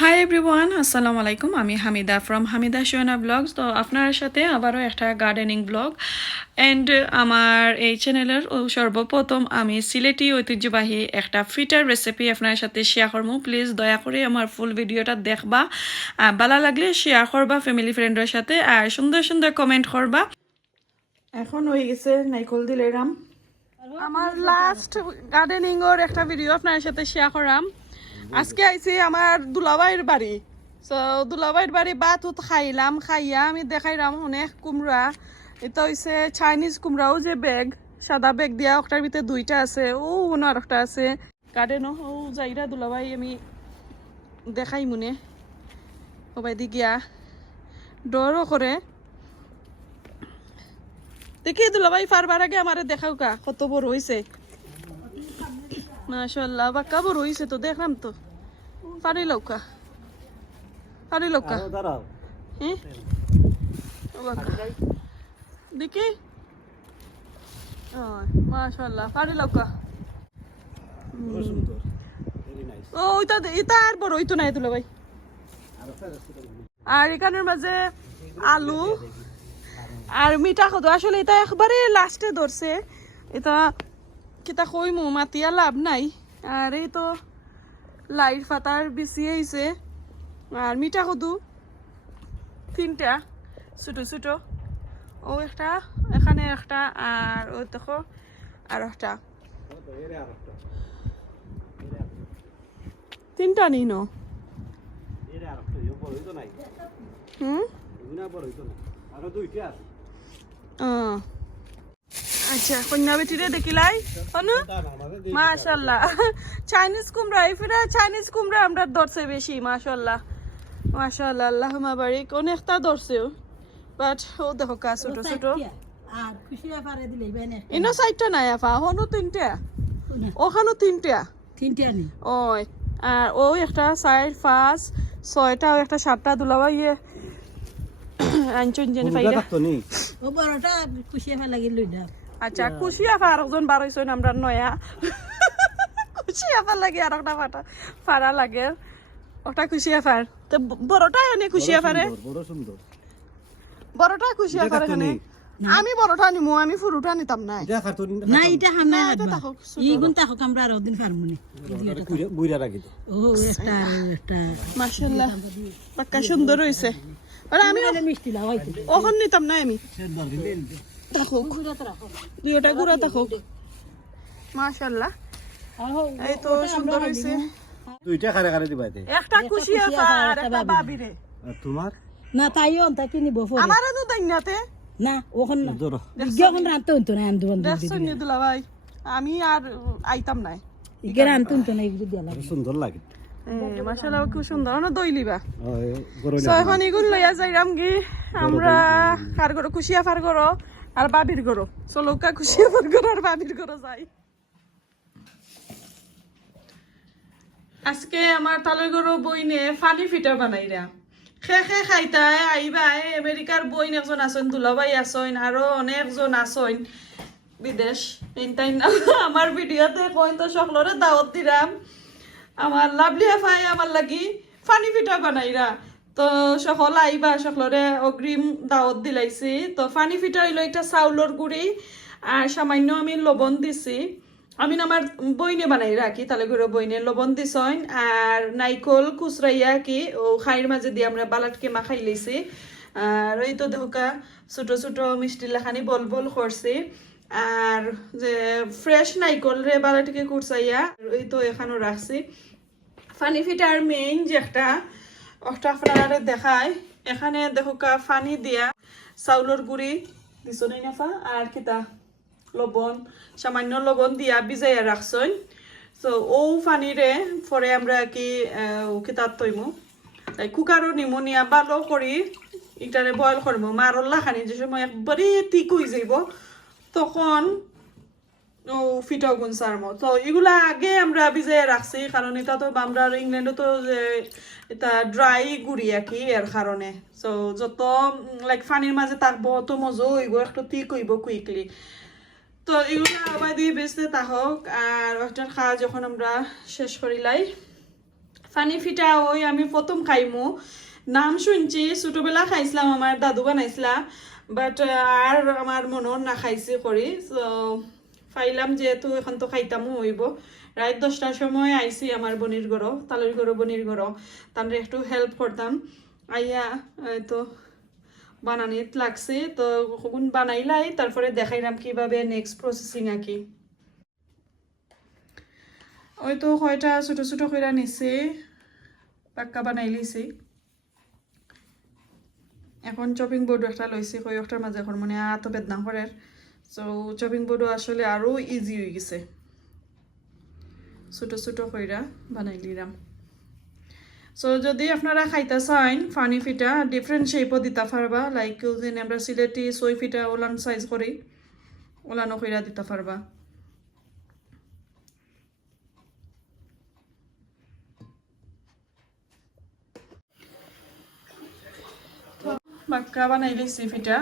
Hi everyone, আসসালামু আলাইকুম। আমি হামিদা ফ্রম হামিদা সোয়েনা ব্লগস। তো আপনার সাথে আবারও একটা গার্ডেনিং ব্লগ অ্যান্ড আমার এই চ্যানেলের সর্বপ্রথম আমি সিলেটি ঐতিহ্যবাহী একটা ফিটার রেসিপি আপনার সাথে শেয়ার করবো। প্লিজ দয়া করে আমার ফুল ভিডিওটা দেখবা, ভালো লাগলে শেয়ার করবা ফ্যামিলি ফ্রেন্ডের সাথে, আর সুন্দর সুন্দর কমেন্ট করবা। এখন হয়ে গেছে নাইকল দিলাম। আমার লাস্ট গার্ডেনিংয়ের একটা ভিডিও আপনার সাথে শেয়ার করাম। আজকে আইছি আমার দুলাভাইয়ের বাড়ি। সো দুলাভাইয়ের বাড়ি ভাত খাইলাম, খাইয়া আমি দেখাইলাম অনেক কুমড়া। এটা হইছে চাইনিজ কুমড়াও, যে ব্যাগ সাদা ব্যাগ দিয়া, ওটার ভিতরে দুইটা আছে, ও আর একটা আছে গার্ডেনও। ও যাইরা দুলাভাই আমি দেখাই মনে সবাই দি গিয়া ডরও করে দেখি। দুলাভাই ফারবার আগে আমারে দেখাও কা কত বড় হইছে। মাশাআল্লাহ বাক্কা বড় হইছে, তো দেখলাম তো। পারি লৌকা হ্যাঁ দেখি। মাশাআল্লাহ পারি লৌকা। ও ওইটা এটা আর বড় হইতো না দুলা ভাই। আর এখানের মাঝে আলু আর মিঠা খদ, আসলে এটা একবারে লাস্টে ধরছে। এটা কিতা কইমু, মাতিয়া লাভ নাই। আর এই তো লাইট ফাতার বিছিয়েছে। আর মিঠা কদু তিনটা ছোটো ছোটো, ও একটা, এখানে একটা, আর ও দেখো আর একটা, তিনটা নিন। আচ্ছা কন্যা বেটিরে দেখিলাই অনু। মাশাআল্লাহ চাইনিজ কুমড়া, এই ফিরা চাইনিজ কুমড়া আমরা ধরছে বেশি। মাশাআল্লাহ মাশাআল্লাহ, আল্লাহুম্মা বারিক। অনেকটা ধরছে, বাট ও দেখো কা ছোট ছোট। ইনো সাইডটা নাই আফা, হনু তিনটা, ওখানো তিনটা নি ওই। আর ও একটা সাইড পাঁচ ছয়টা, ও একটা সাতটা দুলাভাই আনছুন জানি পাইরা। ও বড়টা খুশিয়া ফেলা গেল লইডা। আচ্ছা খুশি আফা আরেকজন বার হইছেন আমরা নয়া। খুশি আফার লাগে আর একটা ফাটা ফাড়া লাগে, ওটা খুশি আফার। তো বড়টা এনে খুশি আফারে, বড়টা খুশি আফার এখানে। আমি বড়টা নিমু, আমি ফুরুটা নিতাম না। না এটা হামনা ইগুন তাহক আমরা আর দিন ফারমুনি গুইরা রাখি তো। ও একটা একটা মাশাআল্লাহ পাক্কা সুন্দর হইছে। আর আমি মিষ্টি লাও হইতো ওখান নিতাম না আমি। দেখো দুইটা গুড়া দেখো মাশাআল্লাহ। এই তো সুন্দর হইছে। দুইটা খারে খারে দিবাইতে। একটা খুশি আফার একটা বাবিরে। আর তোমার না তাইও তা কি নিব পরে আমারে নু দাইনাতে না ওখান না ধরো যখন রাতে হইতো না আমি দুবন দেখছুন নি দুলা ভাই, আমি আর আইতাম না। ইগের আনতো না এগুলো দিয়া লাগে সুন্দর লাগে। মাশাআল্লাহ খুব সুন্দর। না দইলিবা ওই গরো সো এখন এগুন লইয়া যাইরাম কি আমরা কার ঘর খুশি আফার ঘর আর বাবির ঘর। চলৌকা খুশি আফার ঘর আর বাবির ঘর যাই। আজকে আমার তালের ঘর বইনে ফানি ফিটা বানাইরা খে খে খাইতায় আইবা। আমেরিকার বইন একজন আসেন, দুলাভাই আসেন, আরো অনেকজন আসেন বিদেশ। আমার ভিডিওতে কইন তো সকলরে দাওয়াত দিলাম। আমার লাভলি আফাই আমার লাগি ফানি পিঠা বানাইরা, তো সকল আইবা, সকলরে অগ্রিম দাওয়াত দিলাইছি। তো ফানি পিঠা হইলো একটা চাউলর গুড়ি আর সামান্য আমি লবণ দিছি। আমি আমার বইনে বানাই রাখি, তাহলে করে বইনে লবণ দিছইন আর নাইকল খুচরাইয়া কি ও খাইয়ের মাঝে দিয়ে আমরা বালাটকে মাখাই লইছি। আর ওই তো দেখা ছোট ছোট মিষ্টি লেখানি বল বল করছি। আর যে ফ্রেশ নাইকল রে বালাটিকে কুচরাইয়া ওই তো এখানেও রাখছি। ফানি ফিটার মেইন যে একটা আপনারা দেখায়, এখানে দেখা ফানি দিয়া চাউলর গুড়ি দিছ নাই নাফা আর কিতা লবণ, সামান্য লবণ দিয়া ভিজাইয়া রাখছইন। তো ও ফানিরে পরে আমরা কি কিতাব তৈমু কুকারও নিমুনিয়া ভালো করি এটারে বয়েল করবো। মারল্লা খানি যে সময় একবারে ঠিক হয়ে যাইব তখন ও ফিটা গুণ সারমো। তো এগুলা আগে আমরা ভিজাইয়া রাখছি, কারণ এটা তো আমরা ইংল্যান্ডে তো যে এটা ড্রাই গুড়ি আর কি, এর কারণে। সো যত লাইক ফানির মাঝে থাকবো তো মজা হইব, একটু ঠিক হইব কুইকলি। তো এগুলো আবার দিয়ে বেচতে থাকুক। আর ওটার খাওয়া যখন আমরা শেষ করিলাই ফানি ফিটা ওই আমি প্রথম খাইমু নাম শুনছি ছোটবেলা খাইছিলাম আমার দাদু বানাইছিলা বাট আর আমার মনর না খাইছি করি তো ফাইলাম যেহেতু এখন তো খাইতামও হইব রাত 10টার সময় আইছি আমার বনির ঘরও তালুর ঘরও বনির ঘরও তাদের একটু হেল্প করতাম আইয়া তো বানানিত লাগছে তো কখন বানাইলাই তারপরে দেখাইলাম কিভাবে নেক্সট প্রসেসিং আঁকি ওই তো কয়টা ছোট ছোট কইরা নিছে পাক্কা বানাই লিছি এখন চপিং বোর্ড একটা লইছি কয়েকটার মাঝে এখন মনে এত বেদনা করে সো চপিং বোর্ডও আসলে আরো ইজি হয়ে গেছে ছোট ছোট কইরা বানাই লিলাম সো যদি আপনারা খাইতে চান ফানি ফিটা ডিফারেন্ট শেপও দিতে পারবা লাইক যেন আমরা সিলেটি সই ফিটা ওলান সাইজ করি ওলানো কইরা দিতে পারবা বাক্কা বানাই লিছি ফিটা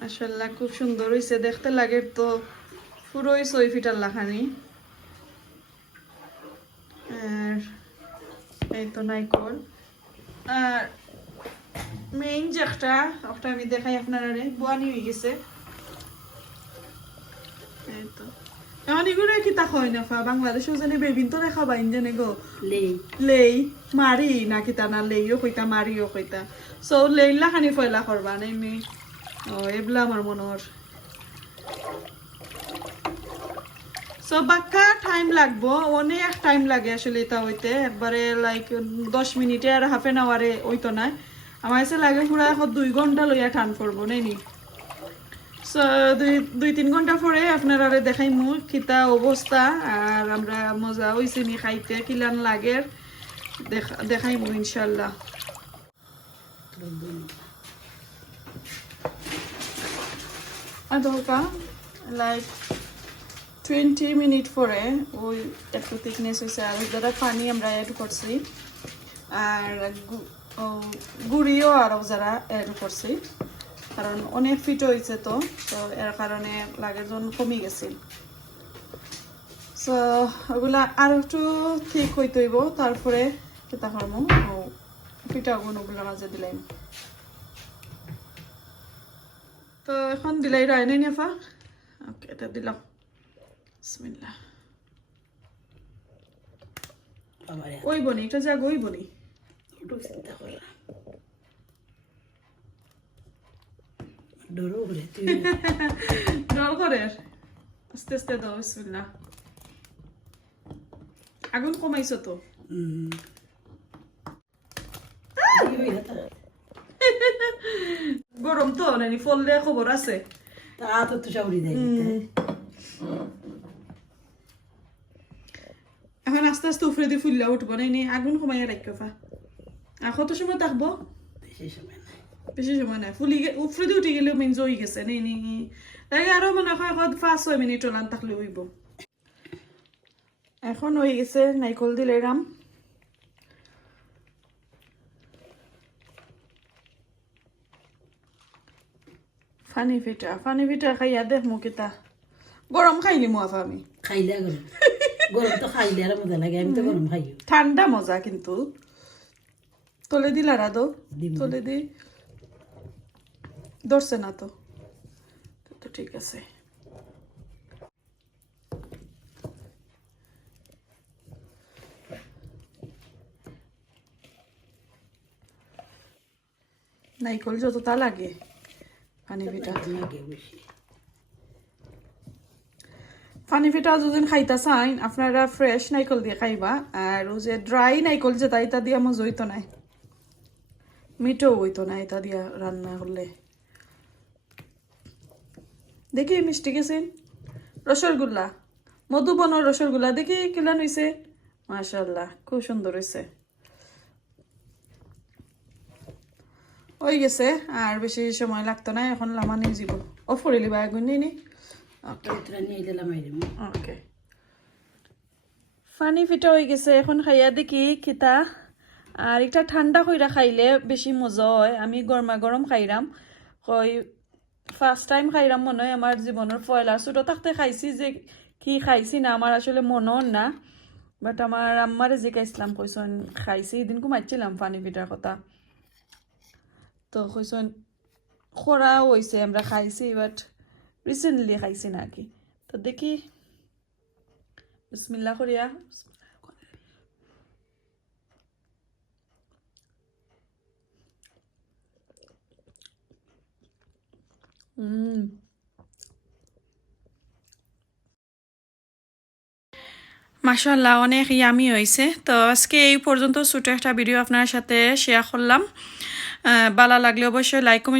মাশাআল্লাহ খুব সুন্দর হইছে দেখতে লাগে তো পুরোই সই ফিটার লাখানি আর এই তো নাইকল আর মেইন যে একটা আমি দেখাই আপনারা বোয়ানি হয়ে গেছে এই তো এখন এগুলো কি তা হয় না বাংলাদেশেও জানি বেবিন তো দেখা বাইন জানে গো লেই মারি না কিতা না লেইও কইতা মারিও কইতা সো লেইলা খানি ফয়লা করবা নাই মি ও এবলা আমার মনর সো বাক্কা টাইম লাগবো অনেক টাইম লাগে আসলে এটা হইতে একবারে লাইক 10 মিনিটে আর হাফ এন আওয়ারে হইতো না আমার কাছে লাগে পুরা 2 ঘন্টা লইয়া টান করবো নাইনি সো 2-3 ঘন্টা পরে আপনারা দেখাই মু কিতা অবস্থা আর আমরা মজা হইছে নি খাইতে কিলান লাগে দেখাই মু ইনশাআল্লাহ আদৌকা লাইক 20 মিনিট পরে ওই একটু থিকনেস হয়েছে আর যারা পানি আমরা অ্যাড করছি আর গুড়িও আরও যারা অ্যাড করছি কারণ অনেক ফিট হয়েছে তো তো এর কারণে লাগের জন কমে গেছে সো ওগুলা আর একটু ঠিক হইতে হইব তারপরে কেতা করবো ফিটা ওগুলো মাঝে দিলাম তো এখন দিলাই রায় নাই নেফা ওকে এটা দিলাম বিসমিল্লাহ ওই বনি এটা যাক ওই বনি ডর করে আস্তে আস্তে দাও বিসমিল্লাহ আগুন কমাইছো তো গরম তো নানি ফললে খবর আছে এখন আস্তে আস্তে উফরে দিয়ে ফুললে উঠবো নাই আগুন কমাইয়া রাখো ফা আর কত সময় থাকবো বেশি সময় নাই ফুলি উফরে দিয়ে উঠে গেলেও মেন জই গেছে নেই নি আরো মনে হয় 5-6 মিনিট ওলান থাকলে হইব এখন হয়ে গেছে নাইকল দিলে রাম ফানি ফিটা খাইয়া দেখ মুখিতা গরম খাইলি মুফা আমি খাইলে গরম তো খাইলে আর মজা লাগে আমি তো গরম খাই ঠান্ডা মজা কিন্তু তোলে দিলা রাদো তোলে দি ধরছে না তো তো ঠিক আছে নাইকল যতটা লাগে পানি পিঠা লাগে বেশি পানি পিঠা যদি খাইতা চাইন আপনারা ফ্রেশ নাইকল দিয়ে খাইবা আর ও যে ড্রাই নাইকল যেটা এটা দিয়ে মজা হইতো না মিঠো হইতো না এটা দিয়া রান্না করলে দেখি মিষ্টি গেছেন রসগোল্লা মধুবনের রসগোল্লা দেখি কিলান হইছে মাশাআল্লাহ খুব সুন্দর হইছে হয়ে গেছে আর বেশি সময় লাগতো না এখন লামা নিয়ে যাব ও ফরিলি বা আগুন নিয়ে নি ওকে ফানি ফিটা হয়ে গেছে এখন খাইয়া দেখি খিতা আর এটা ঠান্ডা কইরা খাইলে বেশি মজা হয় আমি গরমা গরম খাইরাম কই ফার্স্ট টাইম খাইরাম মনে হয় আমার জীবনের পয়লা ছোট থাকতে খাইছি যে কি খাইছি না আমার আসলে মনও না, বাট আমার আম্মারে জিজ্ঞাসলাম কইসন খাইছি, এদিন ঘুমাইছিলাম পানি পিঠার কথা, তো কইসন খরা হয়েছে আমরা খাইছি, বাট রিসেন্টলি খাইছি না কি। তো দেখি বিসমিল্লাহ করিয়া। মাশাআল্লাহ অনেক ইয়ামি হয়েছে। তো আজকে এই পর্যন্ত ছোট একটা ভিডিও আপনার সাথে শেয়ার করলাম। ভালো লাগলে অবশ্যই লাইক কমেন্ট